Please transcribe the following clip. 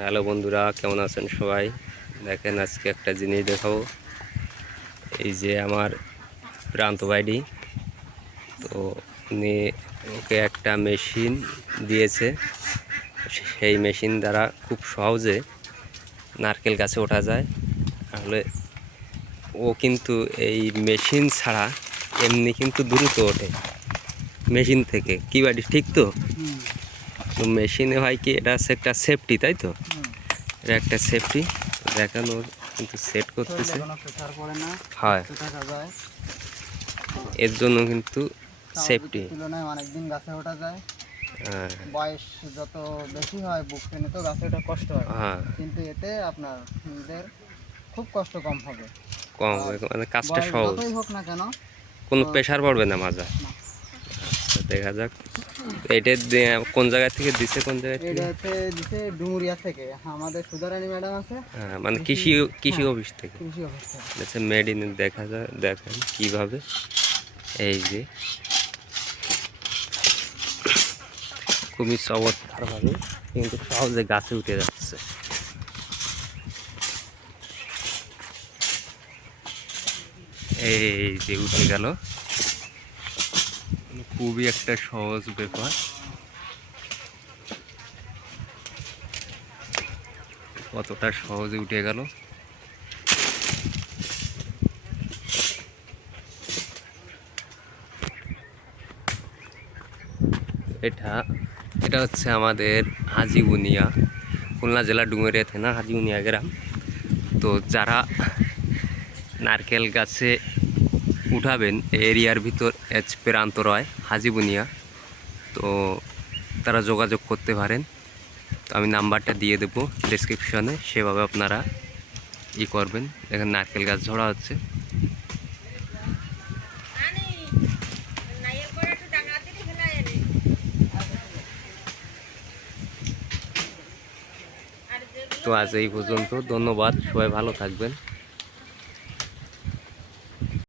Hello বন্ধুরা, কেমন আছেন সবাই? দেখেন, আজকে একটা জিনিস দেখাবো। এই যে আমার প্রান্ত বাইডি, তো উনি ওকে একটা মেশিন দিয়েছে। সেই মেশিন দ্বারা খুব সহজে নারকেল গাছে ওঠা যায়। তাহলে ও কিন্তু এই মেশিন ছাড়া এমনি কিন্তু দ্রুত ওঠে মেশিন থেকে। কি বাড়ি ঠিক তো? তো মেশিনে হয় কি, এটা হচ্ছে একটা সেফটি, তাই তো? এটা একটা সেফটি। দেখেন ওর কিন্তু সেট করতেছে, হয় এর জন্য কিন্তু সেফটি। তুলনায় অনেকদিন গাছে ওঠা যায়। বয়স যত বেশি হয় বুক টেনে তো গাছে ওঠা কষ্ট হয়, কিন্তু এতে আপনাদের খুব কষ্ট কম হবে, কম হবে, মানে কাজটা সহজ, যতই হোক না কেন কোনো প্রেশার পড়বে না মাজা। দেখা যাক এটা কোন জায়গা থেকে দিছে, কোন জায়গা থেকে? এটাতে দিছে ডুমুরিয়া থেকে, আমাদের সুধারানী ম্যাডাম আছে, মানে কৃষি অফিস থেকে। কৃষি অফিস থেকে। আচ্ছা, মেড ইন দেখা যায়, দেখেন কিভাবে। এই যে খুবই চমৎকারভাবে কিন্তু সহজে গাছে উঠে যাচ্ছে। এই যে উঠে গেল, খুবই একটা সহজ ব্যাপার। কতটা সহজে উঠে গেল। এটা এটা হচ্ছে আমাদের হাজিবুনিয়া, খুলনা জেলা ডুমুরিয়া থানা হাজিবুনিয়া গ্রাম। তো যারা নারকেল গাছে উঠাবেন এরিয়ার ভিতর প্রান্ত রয় হাজিবুনিয়া, তো তারা যোগাযোগ করতে পারেন। তো আমি নাম্বারটা দিয়ে দেবো ডেসক্রিপশনে, সেভাবে আপনারা করবেন। দেখেন নারকেল গাছ ঝরা হচ্ছে। তো আজ এই পর্যন্ত, ধন্যবাদ, সবাই ভালো থাকবেন।